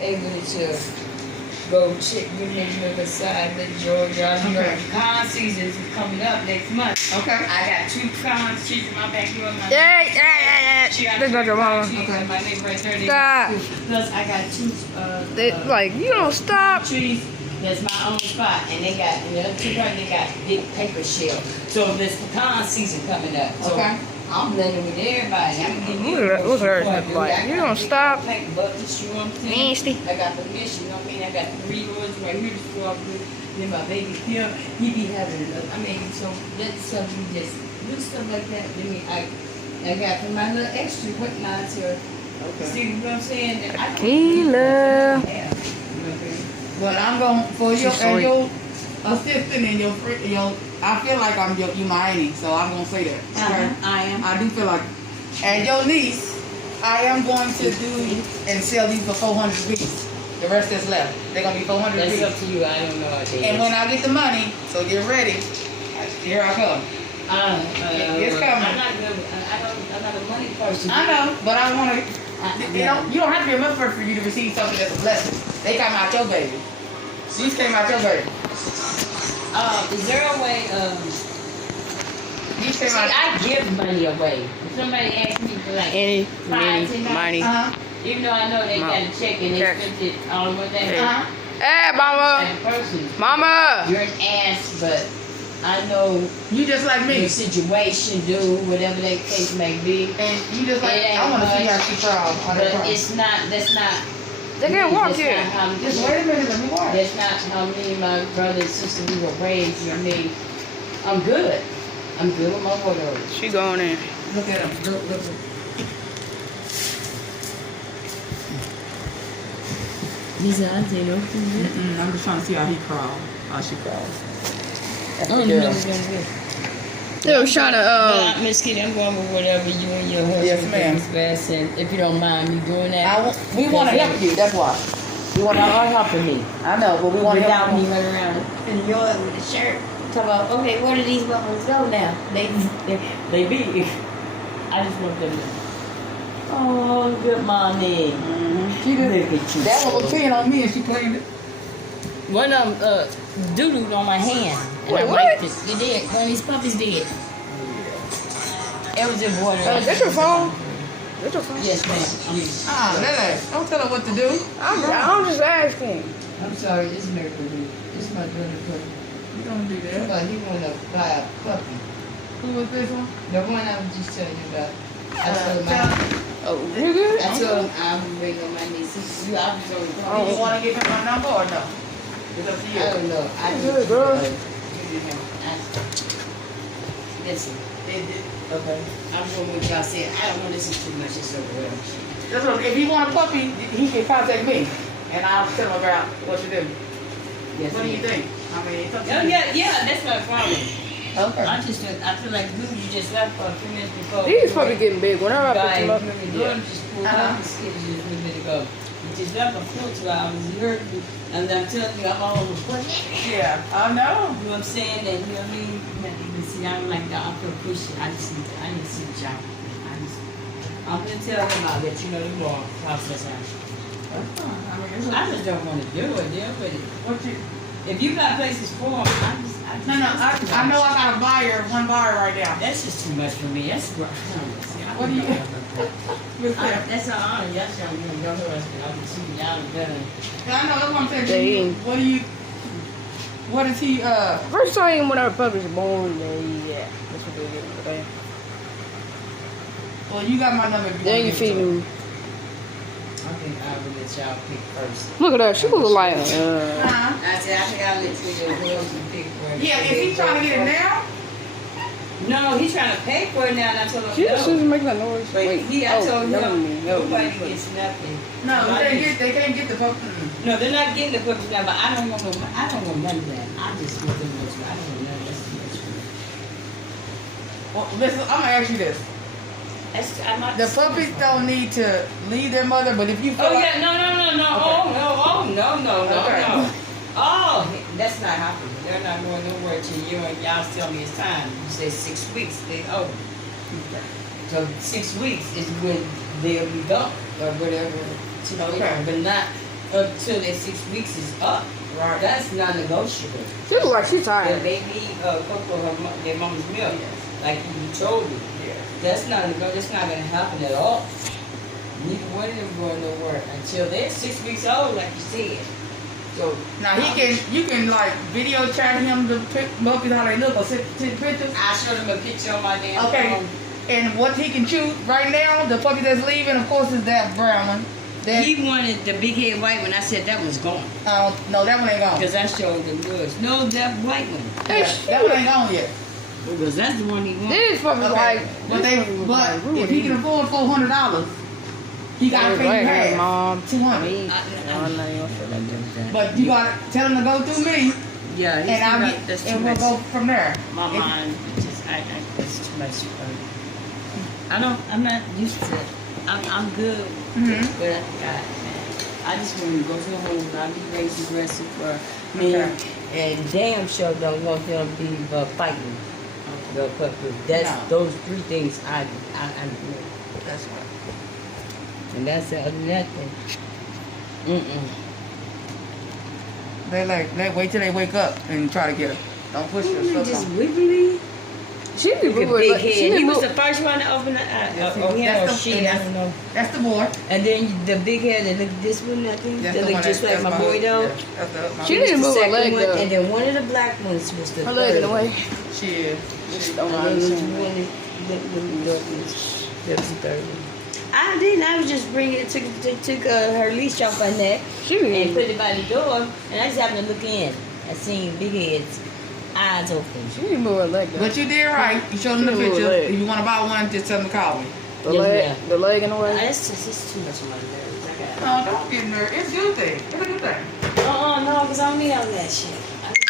able to go check with me look aside the Georgia. Okay. Con season is coming up next month. Okay. I got 2 cons. She's in my backyard. Yeah. She got That's not your mama. Okay. My neighbor right there. Stop. Plus, I got 2. Like, you don't stop. Trees. That's my own spot, and they got the other 2 they got big paper shell. So there's pecan season coming up. So Okay. I'm blending with everybody. I'm getting Look at her. Like, you don't stop. Buckets, you know what I'm saying? Nasty. I got the mission, you know what I mean? I got the reloads right here to store with. Then my baby Phil, he be having, so that stuff we just do stuff like that. Then I got for my little extra whatnots here. Okay. See what I'm saying? That I don't Tequila. have, you know what I'm saying? But I'm going for your and your assistant and your I feel like I'm you my auntie, so I'm gonna say that. Okay? I am. I do feel like, and your niece, I am going to do and sell these for 400 apiece. The rest that's left, they're gonna be 400 That's apiece. up to you. I don't know. And when I get the money, so get ready. Here I come. It's coming. I'm not a money person. I know, but I want to. You don't have to be a money person for you to receive something that's a blessing. They come out your baby. These came out your baby. Is there a way These see, came out. I give money away. If somebody asks me for like Any, $5, $10, even though I know they got a check and they spent it all in one day. Hey, mama. Person, Mama. you're an ass, but I know You just like me. your situation, dude, whatever that case may be. And you just like, It ain't I want to see much, how she proud. But it's not, that's not. They can't walk that's here. not how- Just wait a minute, let me watch. That's not how me and my brother and sister we were raised. You know what I mean? I'm good. I'm good with my water. She going in. Look at him. Look. He's out there, no food. I'm just trying to see how he crawls. How she crawls. They was trying to, Miss Kitty, I'm going with whatever you and your husband Yes, ma'am. think is best, and if you don't mind me doing that. we want to help you, that's why. We want to Y'all are helping me. I know, but we want to Without help me you. running around in your with the shirt. Talk about, okay, where do these buttons go now? They be. I just want them to. Oh, good mommy. She did. Look at you. That one was peeing on me and she claimed it. One of them doo-dooed on my hand. And Wait, I what? wiped it. They did. One of these puppies did. It was in water. That's your phone? That's your phone? Yes, ma'am. Lily, don't tell her what to do. I'm just asking. I'm sorry, this is Mary Lou. This is my brother puppy. You don't do that. But he wanted to buy a puppy. Who was this one? The one I was just telling you about. I told him Oh, you good? I told him I'm waiting on my niece. You, I was on the Do phone. you want to give him my number or no? It's up to you. I don't know. I You just good, girl? Listen. Okay. I'm going with y'all saying I don't want to listen too much. It's overwhelming. That's what, if he want a puppy, he can contact me. And I'll tell him about what to do. Yes, What do you think? I mean, it's up to Oh, you. yeah, that's not a problem. Okay. I feel like you just left for a few minutes before. These probably getting big. Whenever I pick Guy, them up, Jordan just pulled out the skitties just a little bit ago. You just left a full 2 hours. You heard me, and I'm telling you, I'm all over the place. yeah, I know. You know what I'm saying? And you know what I mean? You see, I'm like the upper push. I need to see the job. I'm gonna tell him I'll let you know tomorrow. Process out. That's fine. I mean, it's I just don't want to deal with it. what you? If you got places for him, No, I know I got one buyer right now. That's just too much for me. That's What do you? That's an honor. Yes, your husband. I can see you down and done. I know that's what I'm saying. What do you? What is he? First time when our puppy's born, yeah, that's what they do. Okay. Well, you got my number. Then you feed him. I think I will let y'all pick first. Look at her. She looks like. I said I think I'll let you girls pick first. Yeah, is he trying to get it now? No, he's trying to pay for it now, and I told him She no. just making a noise. But I told him no, nobody gets nothing. No, they can't get the puppy. No, they're not getting the puppies now, but I don't want none of that. I just want them to I don't want none of that. That's too much for me. Well, listen, I'm gonna ask you this. The puppies don't need to leave their mother, but if you feel yeah, no. Okay. No. Oh, that's not happening. They're not going nowhere till you and y'all tell me it's time. You say 6 weeks, they over. So 6 weeks is when they'll be gone or whatever. You know, but not until their 6 weeks is up. Right. That's non-negotiable. She look like she's Their tired. baby their mom's milk, like you told me. Yeah. That's not gonna happen at all. Neither one of them going nowhere until they're 6 weeks old, like you said. So Now you can like video chat him the puppies how they look or send pictures. I showed him a picture on my damn Okay. phone. And what he can choose right now, the puppy that's leaving, of course, is that brown one. That, He wanted the big head white one. I said that one's gone. no, that one ain't gone. Because I showed him yours. No, that white one. Yeah, that one ain't gone yet. Because that's the one he wanted. This fucking Okay. But if he can afford $400, he gotta pay you half. Mom. $200. I'm not even sure like that. But you gotta tell him to go through me, Yeah, he's and not, that's too and we'll much. go from there. My mind just, that's too much. I'm not used to it. I'm good. Mhm. But God, man, I just want to go to the home and I'll be raised aggressive for me. Okay. And damn sure don't want them to be fighting the puppy. That's No. those three things I do. That's right. And that's the other than that thing. They wait till they wake up and try to get her. Don't push her. Stuff Just on. wiggly. She be With a moving. big head. She be He was moving. the first one to open the eye. Yes, he Or was. him That's or the- she, and I don't know. That's the boy. And then the big head that looked this one, I think. That's That the looked one just like that's my boy though. Yeah, that's the, She He was need to the move her second leg one, though. and then one of the black ones was the Her leg in third the way. She is. She And don't then mind there was seeing one that was the third one. I didn't. I was just bringing it, took her leash off her neck She and be. put it by the door, and I just happened to look in. I seen big heads, eyes open. She need to move her leg though. But you did right. You showed them the She moved her picture. leg. If you want to buy one, just tell them to call me. The Yes, leg. ma'am. The leg in the way. It's too much of my nerves. I got. No, don't get nervous. It's a good thing. It's a good thing. No, because I don't need all that shit.